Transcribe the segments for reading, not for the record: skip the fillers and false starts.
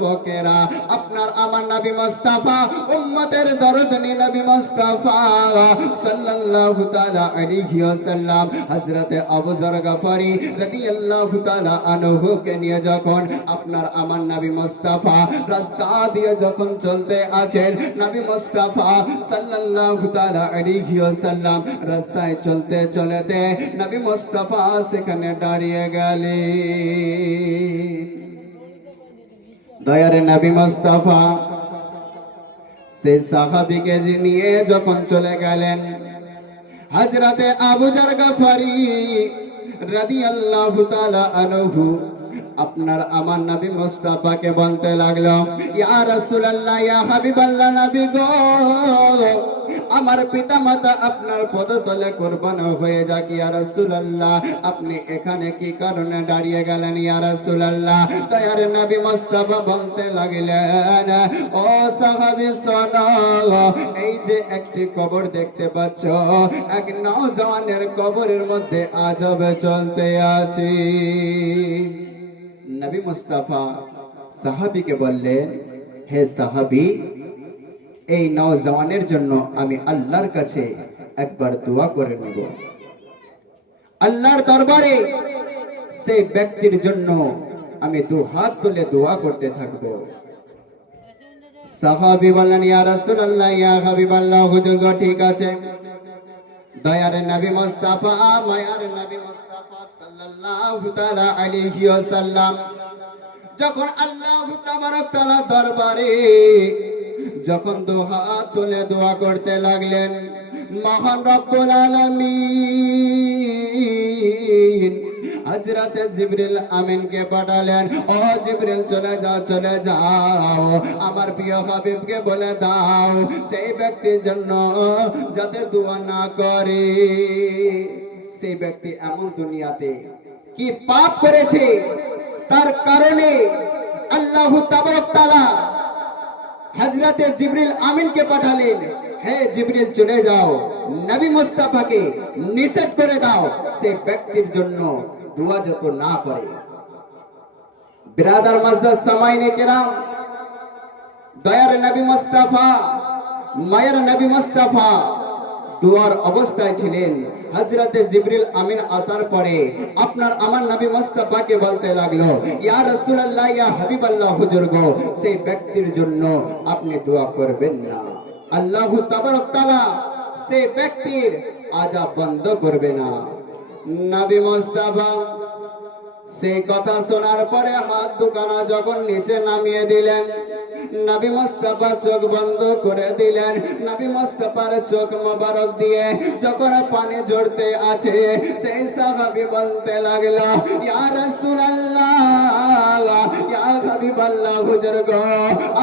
যুবকেরা, আপনার আমার নবী মুস্তাফা উম্মতের দরদি নবী মুস্তাফা সাল্লাল্লাহু তাআলা আলাইহি ওয়াসাল্লাম হযরতে আবু যর গফারি রাদিয়াল্লাহু তাআলা আনহু কে নিয়ে যখন আপনার আমার নবী মুস্তাফা রাস্তা দিয়ে যখন চলতে আছেন, নবী মুস্তাফা সাল্লাল্লাহু তাআলা আলাইহি ওয়াসাল্লাম রাস্তায় চলতে চলতে নবী মুস্তাফা সেখানে দাঁড়িয়ে গেলেন। দয়ার নবী মুস্তাফা সে সাহাবীকে নিয়ে যখন চলে গেলেন, হযরতে আবু যর গফারি রাদিয়াল্লাহু তাআলা আনহু আপনার আমার নবী মুস্তাফাকে বলতে লাগলো, ইয়া রাসূলুল্লাহ, ইয়া হাবিবাল্লাহ, নবী গো, আমার পিতামাতা আপনার পদতলে কুরবান হয়ে যাক। ইয়া রাসূলুল্লাহ, আপনি এখানে কি কারণে দাঁড়িয়ে গেলেন? ইয়া রাসূলুল্লাহ, দয়ার নবী মুস্তাফা বলতে লাগলেন, ও সাহাবী শোনো, এই যে একটি কবর দেখতে পাচ্ছ, এক নওজওয়ানের কবরের মধ্যে আযাব চলতে আছে। নবী মুস্তাফা সাহাবীকে বললেন, হে সাহাবী, এই নওজওয়ানের জন্য আমি আল্লাহর কাছে একবার দোয়া করে নেব। আল্লাহর দরবারে সেই ব্যক্তির জন্য আমি দু হাত তুলে দোয়া করতে থাকব। সাহাবী বললেন, ইয়া রাসূলুল্লাহ, ইয়া হাবিবাল্লাহ, হুজুর ঠিক আছে। দয়ার নবী মুস্তাফা, মায়ার নবী মুস্তাফা সাল্লাল্লাহু তাআলা আলাইহি ওয়াসাল্লাম যখন আল্লাহ তাবারক তাআলা দরবারে যখন দু হাত তুলে দোয়া করতে লাগলেন, মহান রব্বুল আলামিন হযরতে জিবরিল আমিনকে পাঠালেন, ও জিবরিল, চলে যাও, চলে যাও, আমার প্রিয় হাবিবকে বলে দাও সেই ব্যক্তির জন্য যাতে দোয়া না করে। সেই ব্যক্তি এমন দুনিয়াতে কি পাপ করেছে, তার কারণে আল্লাহ তাবারক তাআলা হযরতে জিবরিল আমিনকে পাঠালেন, হে জিবরিল, চলে যাও, নবী মুস্তাফাকে নিষেধ করে দাও সেই ব্যক্তির জন্য দোয়া যত না করে। বিরাদার মাযদার সামাইনে কেরাম, দয়ার নবী মুস্তাফা, মায়ের নবী মুস্তাফা দোয়ার অবস্থায় ছিলেন। হযরতে জিবরিল আমিন আসার পরে আপনার আমার নবী মুস্তাফাকে বলতে লাগলো, ইয়া রাসূলুল্লাহ, ইয়া হাবিবাল্লাহ, হুজুর গো, সেই ব্যক্তির জন্য আপনি দোয়া করবেন না, আল্লাহ তাবারক তাআলা সেই ব্যক্তির আযাব বন্ধ করবে না। নবী মুস্তাফা সেই কথা শোনার পরে হাত দুখানা যখন নিচে নামিয়ে দিলেন, নবী মুস্তাফা চোখ বন্ধ করে দিলেন। নবী মুস্তাফার চোখ মোবারক দিয়ে যখন পানি ঝরতে আছে, সেই সাহাবী বলতে লাগলো, ইয়া রাসূলুল্লাহ, ইয়া হাবিবাল্লাহ, হুজুর গো,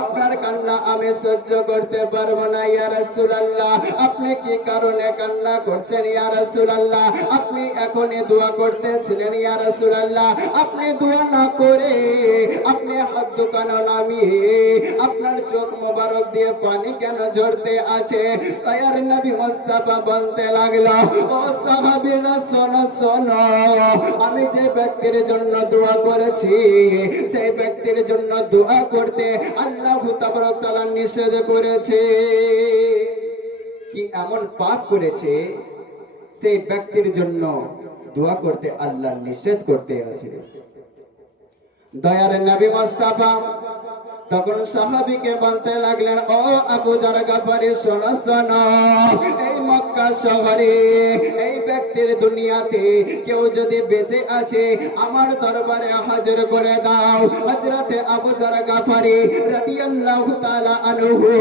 আপনার কান্না আমি সহ্য করতে পারবো না। ইয়া রাসূলুল্লাহ, আপনি কি কারণে কান্না করছেন? ইয়া রাসূলুল্লাহ, আপনি এখনই দোয়া করতেছিলেন। ইয়া রাসূলুল্লাহ, আপনি দোয়া না করে আপনি হাত দুখানা নামিয়ে আপনার চোখ মোবারক দিয়ে পানি কেন ঝরতে আছে? দয়ার নবী মুস্তাফা বলতে লাগলো, ও সাহাবীরা, শোনো শোনো, আমি যে ব্যক্তির জন্য দোয়া করেছি সেই ব্যক্তির জন্য দোয়া করতে আল্লাহ তাবারক তাআলা নিষেধ করেছে। কি এমন পাপ করেছে সেই ব্যক্তির জন্য দোয়া করতে আল্লাহ নিষেধ করতে আছে? দয়ার নবী মুস্তাফা তখন সাহাবীকে বলতে লাগলেন, ও আবু যর গফারি, শোনো শোনো, এই মক্কা শহরে এই ব্যক্তির দুনিয়াতে কেউ যদি বেঁচে আছে আমার দরবারে হাজির করে দাও। হযরতে আবু যর গফারি রাদিয়াল্লাহু তাআলা আনহু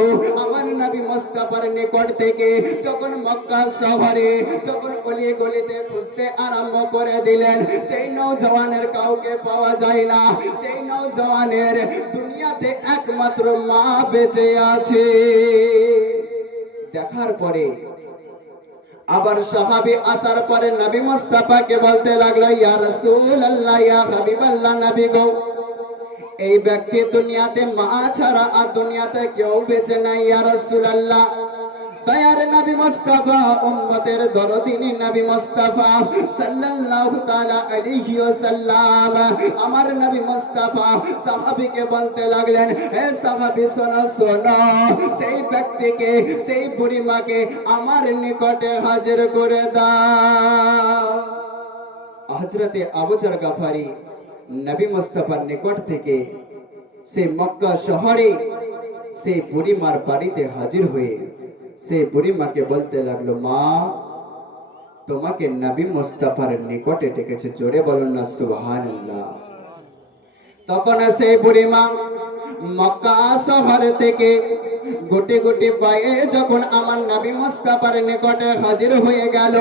আমার নবী মুস্তাফার নিকট থেকে যখন মক্কা শহরে যখন গলি গলিতে খুঁজতে আরম্ভ করে দিলেন, সেই নওজওয়ানের কাউকে পাওয়া যায় না। সেই নওজওয়ানের দুনিয়াতে একমাত্র মা বেঁচে আছে। দেখার পরে আবার সাহাবী আসার পরে নবী মুস্তাফাকে বলতে লাগলো, ইয়া রাসূলুল্লাহ, ইয়া হাবিবাল্লাহ, নবী গো, এই ব্যক্তি দুনিয়াতে মা ছাড়া আর দুনিয়াতে কেউ বেঁচে নাই। ইয়া রাসূলুল্লাহ, দয়ার নবী মুস্তাফা উম্মতের দরদিনী নবী মুস্তাফা সাল্লাল্লাহু তাআলা আলাইহি ওয়াসাল্লাম আমার নবী মুস্তাফা সাহাবীকে বলতে লাগলেন, হে সাহাবী শোনো শোনো, সেই ব্যক্তিকে, সেই বুড়িমাকে আমার নিকটে হাজির করে দাও। হযরতে আবু যর গফারি নবী মুস্তাফার নিকট থেকে সেই মক্কা শহরে সেই বুড়িমার বাড়িতে হাজির হয়ে সেই বুড়িমাকে বলতে লাগলো, মা তোমাকে নবী মুস্তাফার নিকটে ডেকেছে, জোরে বলুন না সুবহানাল্লাহ। তখন সেই বুড়িমা মক্কা শহর থেকে গুটি গুটি পায়ে যখন আমার নবী মুস্তাফার নিকটে হাজির হয়ে গেল,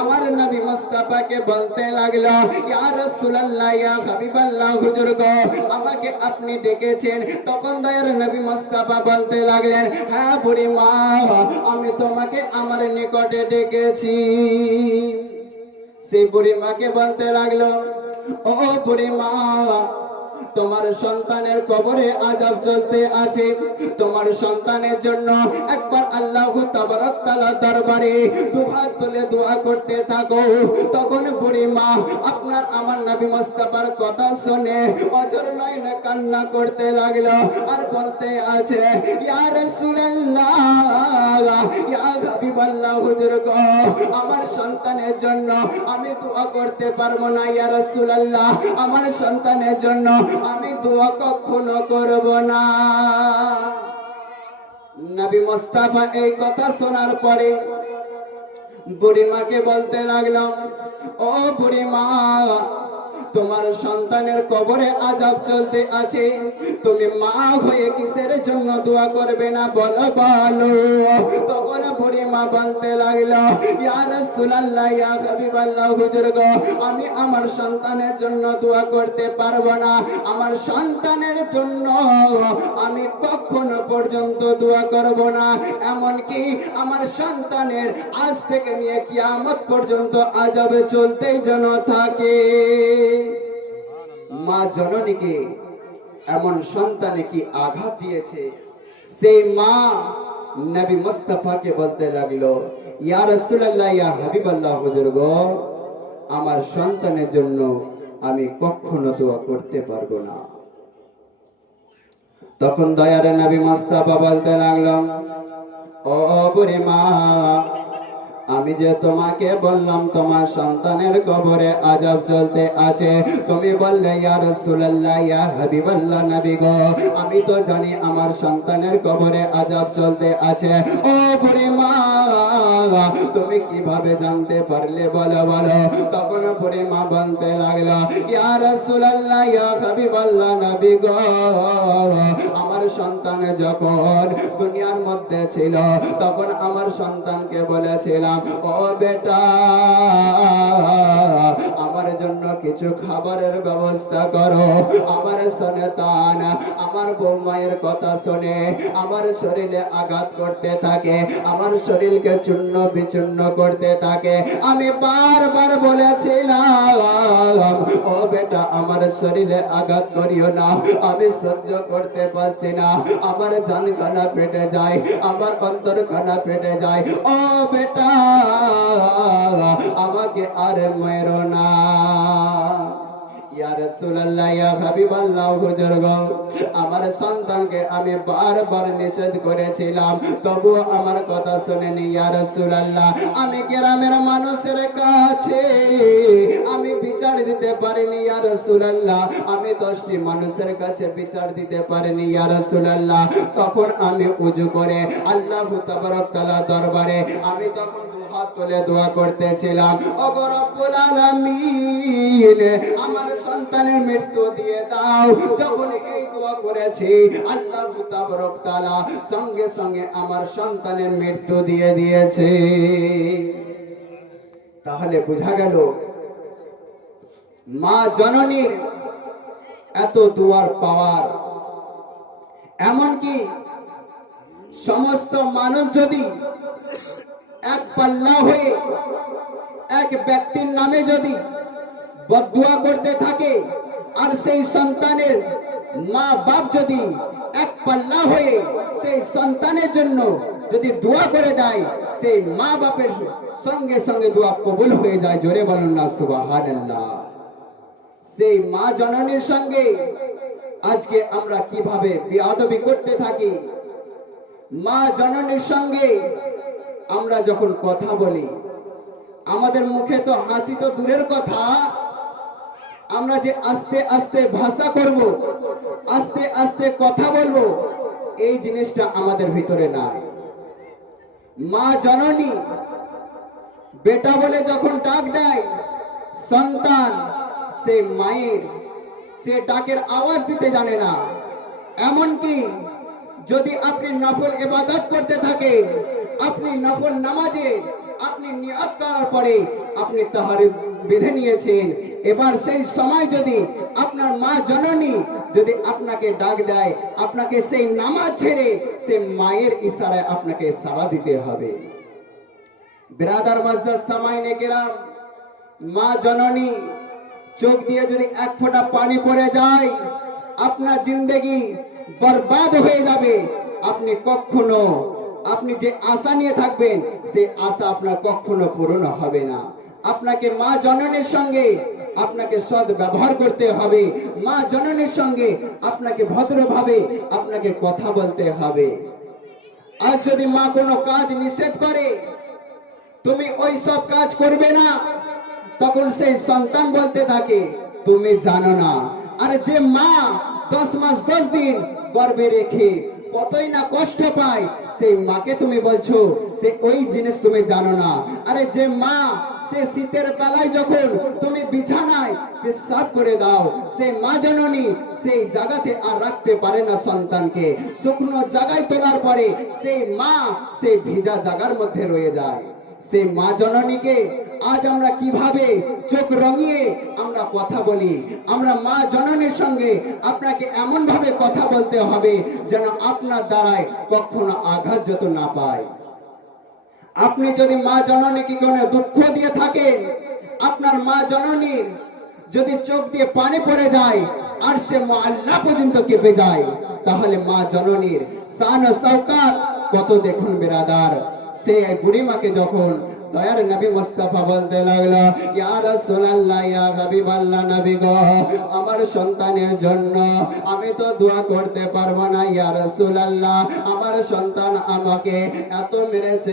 আমার নবী মুস্তাফাকে বলতে লাগলো, ইয়া রাসূলুল্লাহ, ইয়া হাবিবাল্লাহ, হুজুর গো, আমাকে আপনি ডেকেছেন। তখন দয়ার নবী মুস্তাফা বলতে লাগলেন, হ্যাঁ বুড়িমা, আমি তোমাকে আমার নিকটে ডেকেছি। সেই বুড়িমাকে বলতে লাগলো, ও বুড়িমা, তোমার সন্তানের কবরে আযাব চলতে আছে, তোমার সন্তানের জন্য একবার আল্লাহ তাবারক তাআলা দরবারে দুহাত তুলে দোয়া করতে থাকো। তখন বুড়িমা আপনার আমার নবী মুস্তাফার কথা শুনে অঝর নয়নে কান্না করতে লাগলো আর বলতে আছে, ইয়া রাসূলুল্লাহ, ইয়া হাবিবাল্লাহ, হুজুর গো, আমার সন্তানের জন্য আমি দোয়া করতে পারবো না। ইয়া রাসূলুল্লাহ, আমার সন্তানের জন্য আমি দোয়া কখনো করব না। নবী মুস্তাফা এই কথা শোনার পরে বুড়িমাকে বলতে লাগলাম, ও বুড়িমা, তোমার সন্তানের কবরে আযাব চলতে আছে, তুমি মা হয়ে কিসের জন্য দোয়া করবে না, বলো বলো। তখন বুড়িমা বলতে লাগলো, ইয়া রাসূলুল্লাহ, ইয়া হাবিবাল্লাহ, হুজুর গো, আমি আমার সন্তানের জন্য দোয়া করতে পারবো না। আমার সন্তানের জন্য আমি কখনো পর্যন্ত দোয়া করব না, এমনকি আমার সন্তানের আজ থেকে নিয়ে কিয়ামত পর্যন্ত আযাবে চলতেই যেন থাকে। মা জননীকে এমন সন্তানে কি আঘাত দিয়েছে, সেই মা নবী মুস্তাফাকে বলতে লাগলো, ইয়া রাসূলুল্লাহ, ইয়া হাবিবাল্লাহ, হুজুর গো, আমার সন্তানের জন্য আমি কখনো দোয়া করতে পারবো না। তখন দয়ার নবী মুস্তাফা বলতে লাগলো, ও বুড়িমা, আমি যে তোমাকে বললাম তোমার সন্তানের কবরে আযাব চলতে আছে, তুমি বললে ইয়া রাসূলুল্লাহ, ইয়া হাবিবাল্লাহ, নবী গো, আমি তো জানি আমার সন্তানের কবরে আযাব চলতে আছে। ও বুড়িমা, তুমি কিভাবে জানতে পারলে, বলো বলো। তখন বুড়িমা বলতে লাগলো, ইয়া রাসূলুল্লাহ, ইয়া হাবিবাল্লাহ, নবী গো, আমার সন্তান যখন দুনিয়ার মধ্যে ছিল তখন আমার সন্তানকে বলেছিলাম, ও বেটা, আমার জন্য কিছু খাবারের ব্যবস্থা করো। আমার সন্তান আমার বৌমায়ের কথা শুনে আমার শরীরে আঘাত করতে থাকে, আমার শরীরকে চূর্ণ বিচূর্ণ করতে থাকে। আমি বারবার বলেছিলাম, ও বেটা, আমার শরীরে আঘাত করিও না, আমি সহ্য করতে পারছি না, আমার জান খানা ফেটে যায়, আমার অন্তর খানা ফেটে যায়। ও বেটা, আমাকে আর মেরো না। ইয়া রাসূলুল্লাহ, ইয়া হাবিবাল্লাহ, হুজুর গো, আমার সন্তানকে আমি বারবার নিষেধ করেছিলাম, তবুও আমার কথা শুনেনি। ইয়া রাসূলুল্লাহ, আমি গ্রামের মানুষের কাছে আমি বিচার দিতে পারিনি। ইয়া রাসূলুল্লাহ, আমি 10টি মানুষের কাছে বিচার দিতে পারিনি। ইয়া রাসূলুল্লাহ, তখন আমি ওযু করে আল্লাহ তাবারক তাআলা দরবারে আমি তখন হাত তুলে দোয়া করতেছিলাম, ওগো রব্বুল আলামিন, আমার সন্তানের মৃত্যু দিয়ে দাও। যখন এই দোয়া করেছি আল্লাহ তাবারক তাআলা সঙ্গে সঙ্গে আমার সন্তানের মৃত্যু দিয়ে দিয়েছে। তাহলে বোঝা গেল মা জননীর এত দোয়ার পাওয়ার। এমনকি সমস্ত মানুষ যদি এক পাল্লা হয়ে এক ব্যক্তির নামে যদি বদদুয়া করতে থাকে, আর সেই সন্তানের মা বাপ যদি এক পাল্লা হয়ে সেই সন্তানের জন্য যদি দোয়া করে দেয়, সেই মা বাপের সঙ্গে সঙ্গে দোয়া কবুল হয়ে যায়। জোরে বলুন না সুবহানাল্লাহ। সেই মা জননীর সঙ্গে আজকে আমরা কিভাবে বেয়াদবি করতে থাকি। মা জননীর সঙ্গে আমরা যখন কথা বলি, আমাদের মুখে তো হাসি তো দূরের কথা, আমরা যে আস্তে আস্তে ভাষা করব, আস্তে আস্তে কথা বলবো, এই জিনিসটা আমাদের ভিতরে নাই। মা জননী বেটা বলে যখন ডাক দেয় সন্তান, সে মায়ের সে ডাকের আওয়াজ দিতে জানে না। এমনকি যদি আপনি নফল ইবাদত করতে থাকেন, আপনি নফল নামাজে আপনি নিয়ত করার পরে আপনি তাহাজ্জুদ বেঁধে নিয়েছেন, এবার সেই সময় যদি আপনার মা জননী যদি আপনাকে ডাক দেয়, আপনাকে সেই নামাজ ছেড়ে সে মায়ের ইশারায় আপনাকে সাড়া দিতে হবে। বিরাদার মাজ্জাজ সামাইনে কেরাম, মা জননী চোখ দিয়ে যদি এক ফোঁটা পানি পড়ে যায়, আপনার জিন্দেগি বরবাদ হয়ে যাবে। আপনি যে আশা নিয়ে থাকবেন, সেই আশা আপনার কখনো পূরণ হবে না। আপনাকে মা জননীর সঙ্গে আপনাকে সৎ ব্যবহার করতে হবে। মা জননীর সঙ্গে আপনাকে ভদ্রভাবে আপনাকে কথা বলতে হবে। আর যদি মা কোনো কাজ নিষেধ করে, তুমি ওই সব কাজ করবে না, তখন সেই সন্তান বলতে থাকে তুমি জানো না। আর যে মা 10 মাস 10 দিন গর্ভে রেখে কতই না কষ্ট পায়, সেই মাকে তুমি বলছো সে ওই জিনিস তুমি জানো না। আরে যে মা সে শীতের বেলায় যখন তুমি বিছানায় পেশাব করে দাও, সেই মা জননী সেই জায়গাতে আর রাখতে পারে না সন্তানকে, শুকনো জায়গায় তোলার পরে সেই মা সেই ভিজা জায়গার মধ্যে রয়ে যায়। সেই মা জননীকে আজ আমরা কিভাবে চোখ রঙিয়ে আমরা কথা বলি। আমরা মা জননীর সঙ্গে আপনাকে এমন ভাবে কথা বলতে হবে যেন আপনার দ্বারায় কখনো আঘাত যত না পায়। আপনি যদি মা জননীকে কোনো দুঃখ দিয়ে থাকেন, আপনার মা জননীর যদি চোখ দিয়ে পানি পড়ে যায় আর সে আল্লাহ পর্যন্ত কেঁপে যায়, তাহলে মা জননীর শান ও শওকত কত দেখুন বিরাদার। সে বুড়ি মাকে যখন দয়ার নবী মুস্তাফা বলতে লাগলো, ইয়া রাসূলুল্লাহ, ইয়া হাবিবাল্লাহ নবী গো, আমার সন্তানের জন্য আমি তো দোয়া করতে পারবো না। ইয়া রাসূলুল্লাহ, আমার সন্তান আমাকে এত মেরেছে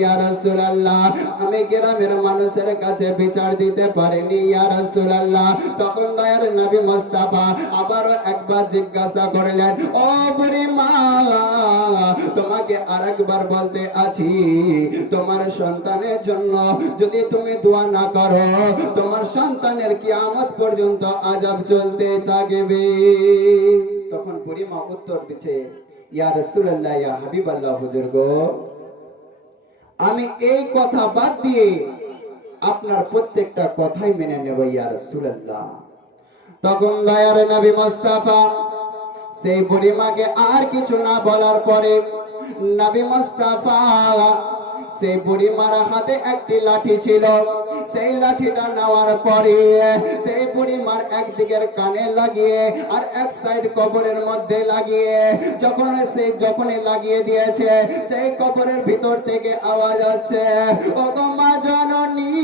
ইয়া রাসূলুল্লাহ, আমি গ্রামের মানুষের কাছে বিচার দিতে পারিনি ইয়া রাসূলুল্লাহ। তখন দয়ার নবী মুস্তাফা আবারও একবার জিজ্ঞাসা করলেন, ও বুড়ি মা, তোমাকে আরেকবার বলতে আছি, তোমার সন্তানের জন্য যদি তুমি দোয়া না করো, তোমার সন্তানের কিয়ামত পর্যন্ত আযাব চলতে থাকবে। তখন বুড়িমা উত্তর দিচ্ছে, ইয়া রাসূলুল্লাহ, ইয়া হাবিবাল্লাহ, হুজুর গো, আমি এই কথা বাদ দিয়ে আপনার প্রত্যেকটা কথাই মেনে নেব ইয়া রাসূলুল্লাহ। তখন দয়ার নবী মুস্তাফা সেই বুড়িমাকে আর কিছু না বলার পরে নবী মুস্তাফা সেই বুড়িমার হাতে একটি লাঠি ছিল, সেই লাঠিটা নেওয়ার পরে সেই বুড়িমার একদিকের কানে লাগিয়ে আর এক সাইড কবরের মধ্যে লাগিয়ে যখনই লাগিয়ে দিয়েছে, সেই কবরের ভিতর থেকে আওয়াজ আসছে, ও গো মা জননী,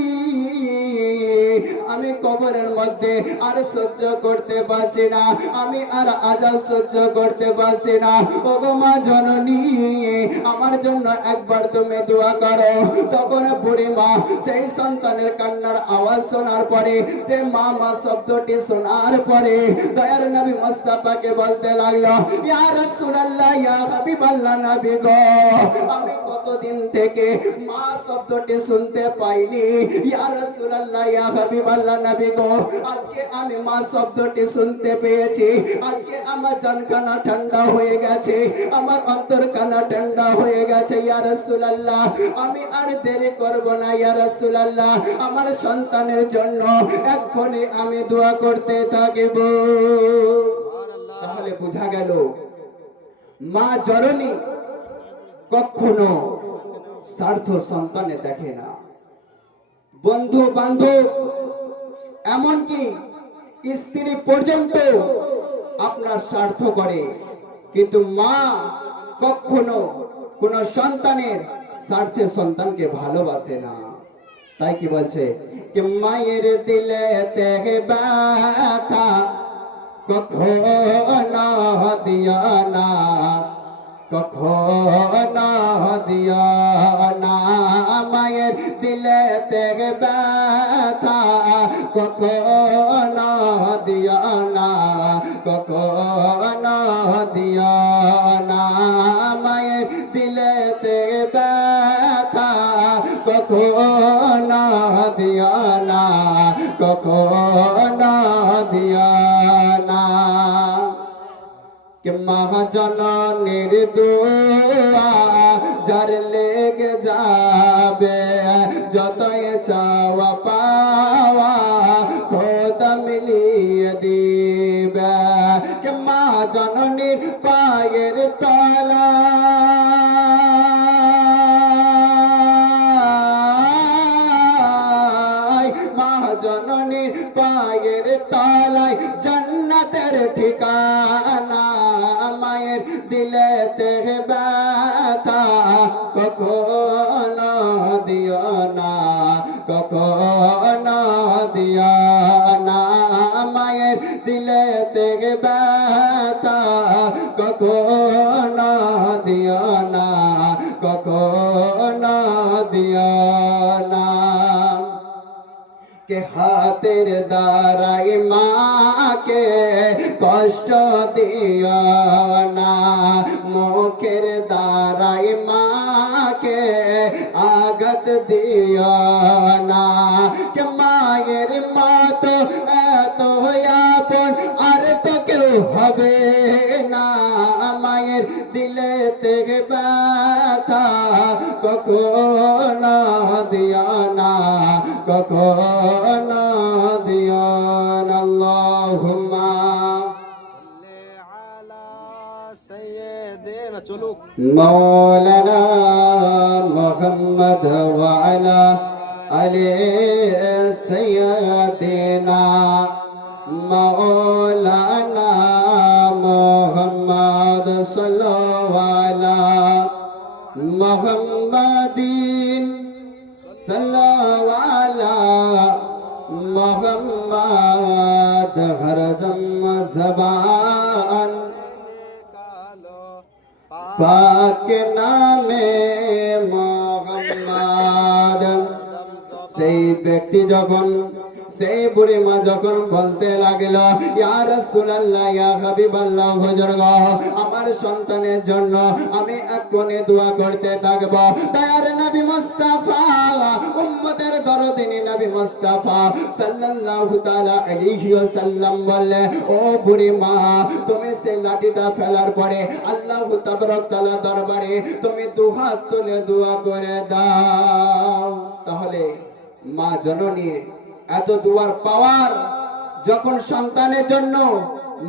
আমি কবরের মধ্যে আর সহ্য করতে পারছি না, আমি আর আযাব সহ্য করতে পারছি না। ও গো মা জননী, আমার জন্য একবার তুমি দোয়া করো। তখন বুড়ি মা সেই সন্তানের কান্নার আওয়াজ শোনার পরে, সে মা মা শব্দটি শোনার পরে দয়ার নবী মুস্তাফাকে বলতে লাগলো, ইয়া রাসূলুল্লাহ, ইয়া হাবিবাল্লাহ নবী গো, আমি কতদিন থেকে মা শব্দটি শুনতে পাইনি। ইয়া রাসূলুল্লাহ, ইয়া হাবিবাল্লাহ নবী গো, আজকে আমি মা শব্দটি শুনতে পেয়েছি। আজকে আমার জানখানা ঠান্ডা হয়ে গেছে, আমার অন্তরখানা ঠান্ডা হয়ে গেছে। ইয়া রাসূলুল্লাহ, আমি আর দেরি করব না ইয়া রাসূলুল্লাহ, আমার সন্তানের জন্য এক্ষুনি আমি দোয়া করতে থাকিব। তাহলে বোঝা গেল মা জননী কখনো স্বার্থ সন্তানে দেখে না। বন্ধু বান্ধব এমনকি স্ত্রী পর্যন্ত আপনার স্বার্থ করে, কিন্তু মা কখনো কোন সন্তানের স্বার্থে সন্তানকে ভালোবাসে না। তাই কি বলছে কি মায়ের দিলে তেগে ব্যথা কখনো দিও না, কখনো দিও না। মায়ের দিলে তেগে ব্যথা কখনো দিও না, কখনো দিও না। মায়ের দিলে তেগে ব্যথা কখনো দিও না, কখনো দিও না। कि महाजननीर दुआ जार लेगे जाबे যতই চাওয়া পাওয়া খোদা মিলিয়ে দিবে। कि माँ जननीर पाয়ের তলায়, মা জননীর পায়ের তলায় জান্নাতের ঠিকানা। মায়ের দিলে তেহে ব্যথা কখনো দিও না, কখনো দিও না। মায়ের দিলে তেহে ব্যথা কখনো দিও না, কখনো দিও না। के हाथेर द्वाराई माके कष्ट दियो ना, मुखेर द्वाराई माके आघात दियो ना। के मायेर मतो एतो आपन आर तो केउ हबे ना। मायेर दिले तेगे व्यथा कखनो दियो ना, कखनो दियो ना। अल्लाहुम्मा सल्ले अला सय्यिदिना चलो मौलाना मुहम्मद व अला आले सय्यिदिना मौलाना मुहम्मद सल्लल्लाहु अला मुहम्मदिन सल्लल्लाहु अला मुहम्मद हर दम ज़बान पाक नामे मुहम्मद। সেই ব্যক্তি যখন সেই বুড়ি মা যখন বলতে লাগলো ইয়া রাসূলুল্লাহ ইয়া হাবিবাল্লাহ হুজুর গো আমার সন্তানের জন্য আমি এক্ষুনি দোয়া করতে থাকব। তার নবী মুস্তাফা উম্মতের দরদিনী নবী মুস্তাফা সাল্লাল্লাহু তাআলা আলাইহি ওয়াসাল্লাম বললে ও বুড়ি মা তুমি সেই লাঠিটা ফেলার পরে আল্লাহ তাবারক তাআলা দরবারে তুমি দুহাত তুলে দোয়া করে দাও। তাহলে মা জননী এত দুয়ার পাওয়ার যখন সন্তানের জন্য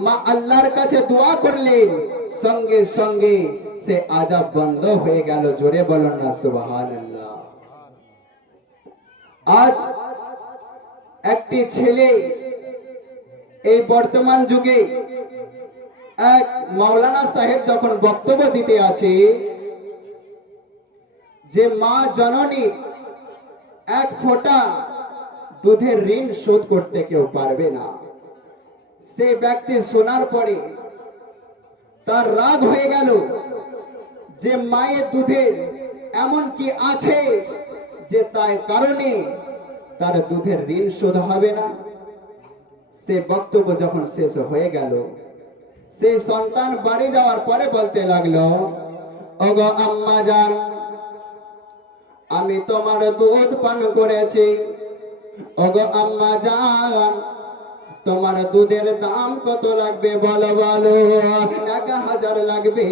মা আল্লাহর কাছে দোয়া করলেন সঙ্গে সঙ্গে সে আযাব বন্ধ হয়ে গেল। জোরে বলুন না সুবহানাল্লাহ। আজ একটি ছেলে এই বর্তমান যুগে এক মাওলানা সাহেব যখন বক্তব্য দিতে আছে যে মা জননী এক ফোঁটা দুধের ঋণ শোধ করতে কেউ পারবে না, সেই ব্যক্তি শোনার পরে তার রাগ হয়ে গেল যে মায়ের দুধের এমন কি আছে যে তার কারণে তার দুধের ঋণ শোধ হবে না। সে বক্তব্য যখন শেষ হয়ে গেল সেই সন্তান বাড়ি যাওয়ার পরে বলতে লাগলো ওগো আম্মা জান আমি তোমার দুধ পান করেছি। ওগো আম্মা জান তোমার দুধের দাম কত লাগবে বলো বলো, 1000 লাগবে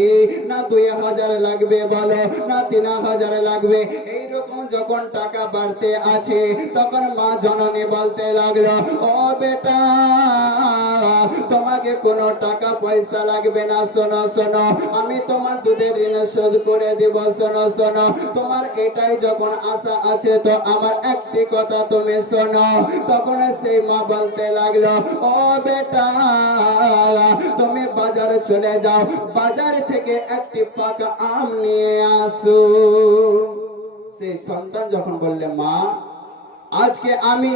না 2000 লাগবে বলো না 3000 লাগবে। এইরকম যখন টাকা বাড়তে আছে তখন মা জননী বলতে লাগলো, ও বেটা তোমাকে কোনো টাকা পয়সা লাগবে না, শোনো শোনো আমি তোমার দুধের ঋণ শোধ করে দিব, শোনো শোনো তোমার এটাই যখন আশা আছে তো আমার একটি কথা তুমি শোনো। তখন সেই মা বলতে লাগলো, ও বেটা তুমি বাজারে চলে যাও, বাজার থেকে একটি পাকা আম নিয়ে আসো। সেই সন্তান যখন বললে, মা আজকে আমি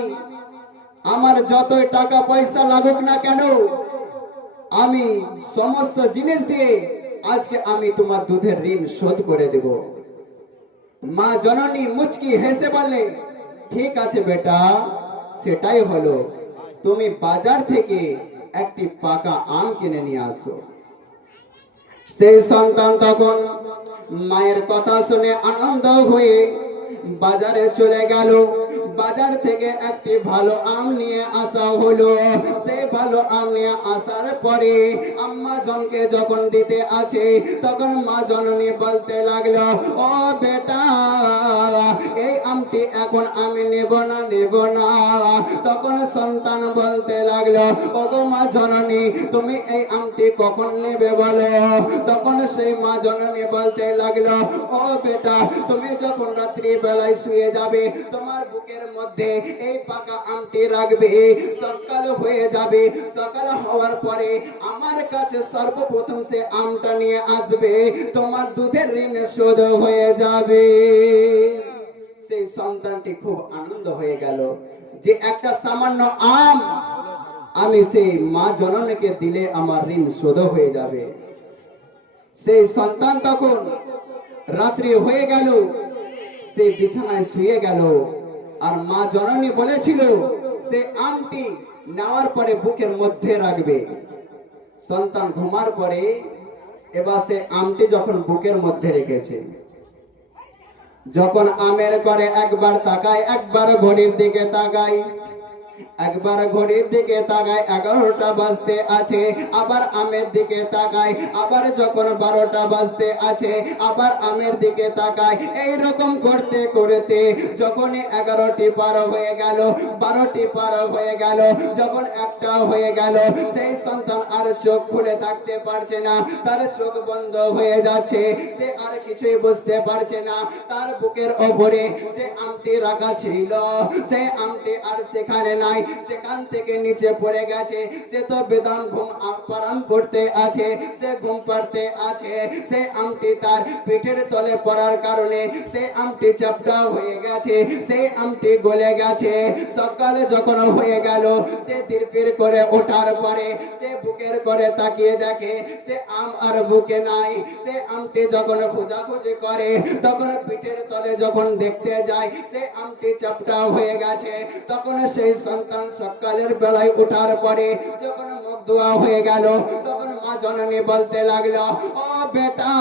আমার যতই টাকা পয়সা লাগুক না কেন আমি সমস্ত জিনিস দিয়ে আজকে আমি তোমার দুধের ঋণ শোধ করে দেব। মা জননী মুচকি হেসে বললে, ঠিক আছে বেটা, সেটাই হলো, তুমি বাজার থেকে একটি পাকা আম কিনে নিয়ে আসো। সেই সন্তান তখন মায়ের কথা শুনে আনন্দ হয়ে বাজারে চলে গেল। বাজার থেকে একটি ভালো আম নিয়ে আসা হলো। সেই ভালো আম নিয়ে আসার পরে আম্মা জনকে যখন দিতে আছে তখন মা জননী বলতে লাগলো, ও বেটা এই আমটি এখন আমি নেব না, নেব না। তখন সন্তান বলতে লাগলো, ও গো মা জননী তুমি এই আমটি কখন নেবে বলো। তখন সেই মা জননী বলতে লাগলো, ও বেটা তুমি যখন রাত্রি বেলায় শুয়ে যাবে তোমার বুকের মধ্যে এই পাকা আমটি রাখবে, সকাল হয়ে যাবে, সকাল হওয়ার পরে আমার কাছে সর্বপ্রথম সে আমটা নিয়ে আসবে, তোমার দুধের ঋণ শোধ হয়ে যাবে। সেই সন্তানটি খুব আনন্দ হয়ে গেল যে একটা সামান্য আম আমি সেই মা জননীকে দিলে আমার ঋণ শোধ হয়ে যাবে। সেই সন্তান তখন রাত্রি হয়ে গেল, সে বিছানায় শুয়ে গেল। আর মা জননী বলেছিল সে আমটি নেওয়ার পরে বুকের মধ্যে রাখবে। সন্তান ঘুমার পরে এবার সে আমটি যখন বুকের মধ্যে রেখেছে, যখন আমের করে একবার তাকায়, একবার ঘড়ির দিকে তাকায়, একবার ঘড়ির দিকে তাকায় 11টা বাজতে আছে, আবার আমের দিকে তাকায়, আবার যখন 12টা বাজতে আছে আবার আমের দিকে তাকায়। এই রকম করতে করতে যখন 11টি পার হয়ে গেল, 12টি পার হয়ে গেল, যখন 1টা হয়ে গেল, সেই সন্তান আর চোখ খুলে থাকতে পারছে না, তার চোখ বন্ধ হয়ে যাচ্ছে, সে আর কিছুই বুঝতে পারছে না। তার বুকের ওপরে যে আমটি রাখা ছিল সেই আমটি আর সেখানে নাই, সেখান থেকে নিচে পড়ে গেছে। সে তো বেদম ঘুম আরাম করতে আছে, সে ঘুম পাড়তে আছে। সে আমটি তার পিঠের তলে পড়ার কারণে সে আমটি চাপটা হয়ে গেছে, সেই আমটি গলে গেছে। সকালে যখন হয়ে গেল সে তিরপির করে ওঠার পরে সে বুকের করে তাকিয়ে দেখে সে আম আর বুকে নাই। সে আমটি যখন খোঁজাখুঁজি করে তখন পিঠের তলে যখন দেখতে যায় সে আমটি চাপটা হয়ে গেছে। তখন সেই সন্তান সকালের বেলায় ওঠার পরে যখন মুখ ধোয়া হয়ে গেল তখন মা জননী বলতে লাগলো, ও বেটা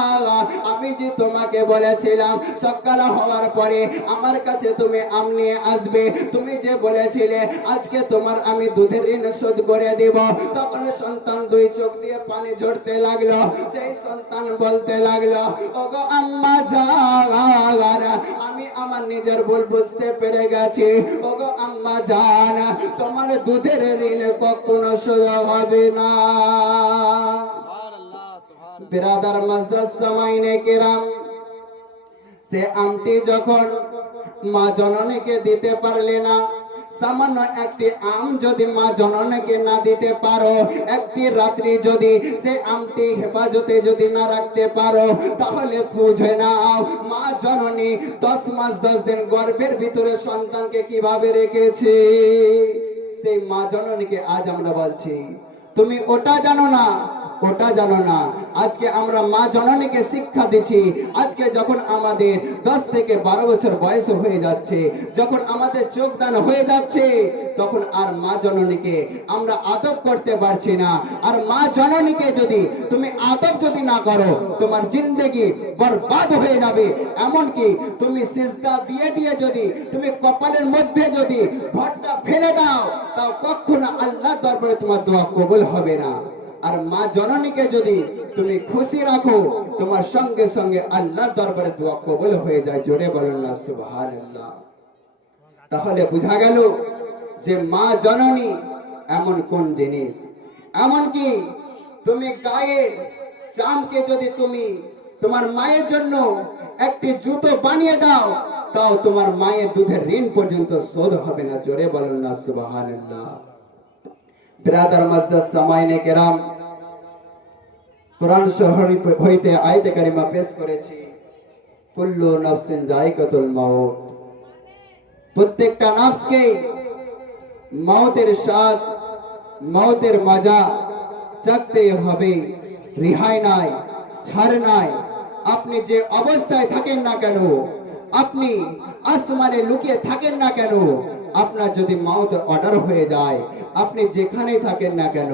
আমি যে তোমাকে বলেছিলাম সকাল হওয়ার পরে আমার কাছে তুমি আম নিয়ে আসবে, তুমি যে বলেছিলে আজকে তোমার আমি দুধের ঋণ শোধ করে দেব। তখন সন্তান দুই চোখ দিয়ে পানি ঝরতে লাগলো। সেই সন্তান বলতে লাগলো, ওগো আম্মা জান আমি আমার নিজের ভুল বুঝতে পেরে গেছি, ওগো আম্মা জান তোমার দুধের ঋণ কখনো শোধ হবে না। সুবহানাল্লাহ, সুবহানাল্লাহ। বিরাদার মাজ্জাজ সামাইনে কেরাম, সে আমটি যখন মা জননীকে দিতে পারলে না, সামান্য একটি আম যদি মা জননীকে না দিতে পারো, একটি রাত্রি যদি সে আমটি হেফাজতে যদি না রাখতে পারো, তাহলে বুঝে নাও মা জননী 10 মাস 10 দিন গর্ভের ভিতরে সন্তানকে কিভাবে রেখেছে। সেই মা জননীকে আজ আমরা বলছি তুমি ওটা জানো না, ওটা জানো না। আজকে আমরা মা জননীকে শিক্ষা দিচ্ছি। আজকে যখন আমাদের 10 থেকে 12 বছর বয়স হয়ে যাচ্ছে, যখন আমাদের চোখদান হয়ে যাচ্ছে, তখন আর মা জননীকে আমরা আদব করতে পারছি না। আর মা জননীকে যদি তুমি আদব যদি না করো তোমার জিন্দেগি বরবাদ হয়ে যাবে। এমনকি তুমি সিজদা দিয়ে দিয়ে যদি তুমি কপালের মধ্যে যদি ভরটা ফেলে দাও তাও কখনো আল্লাহর দরবারে তোমার দোয়া কবুল হবে না। আর মা জননীকে যদি তুমি খুশি রাখো, তোমার সঙ্গে সঙ্গে আল্লাহর দরবারে দোয়া কবুল হয়ে যায়। জোরে বলুন না সুবহানাল্লাহ। তাহলে বোঝা গেল যে মা জননী এমন কোন জিনিস, এমনকি তুমি গায়ের চামকে যদি তুমি তোমার মায়ের জন্য একটি জুতো বানিয়ে দাও, তাও তোমার মায়ের দুধের ঋণ পর্যন্ত শোধ হবে না। জোরে বলুন না সুবহানাল্লাহ। বিরাদার মাজ্জাজ সামাইনে কেরাম, কোরআন শরীফ হইতে আয়াতে কারিমা পেশ করেছি, কুল্লু নাফসিন যায়কাতুল মাউত। প্রত্যেকটা নফসকে মওতের স্বাদ, মওতের মজা চাকতে হবে, রিহাই নাই, ছাড় নাই। আপনি যে অবস্থায় থাকেন না কেন, আপনি আসমানে লুকিয়ে থাকেন না কেন, আপনার যদি মওত অর্ডার হয়ে যায়, আপনি যেখানে থাকেন না কেন,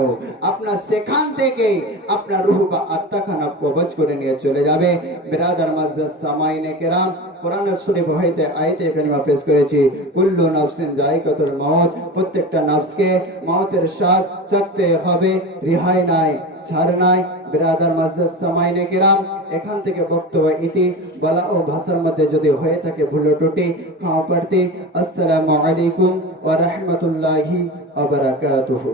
আপনার সেখান থেকে আপনার রূহ বা আত্মাখানা কবজ করে নিয়ে চলে যাবে। বিরাদার মাজ্জাজ সামাইনে কেরাম, কোরআন শরীফ হইতে আয়াতে কারিমা পেশ করেছি, কুল্লু নাফসিন যায়কাতুল মাউত। প্রত্যেকটা নফসকে মওতের স্বাদ চাকতে হবে, রিহাই নাই, ছাড় নাই। বিরাদার মাজ্জাজ সামাইনে কেরাম, এখান থেকে বক্তব্য ইতি বলা ও ভাষার মধ্যে যদি হয়ে থাকে ভুল ত্রুটি ক্ষমা প্রার্থী। আসসালামু আলাইকুম ওয়া রাহমাতুল্লাহি ওয়া বারাকাতুহু।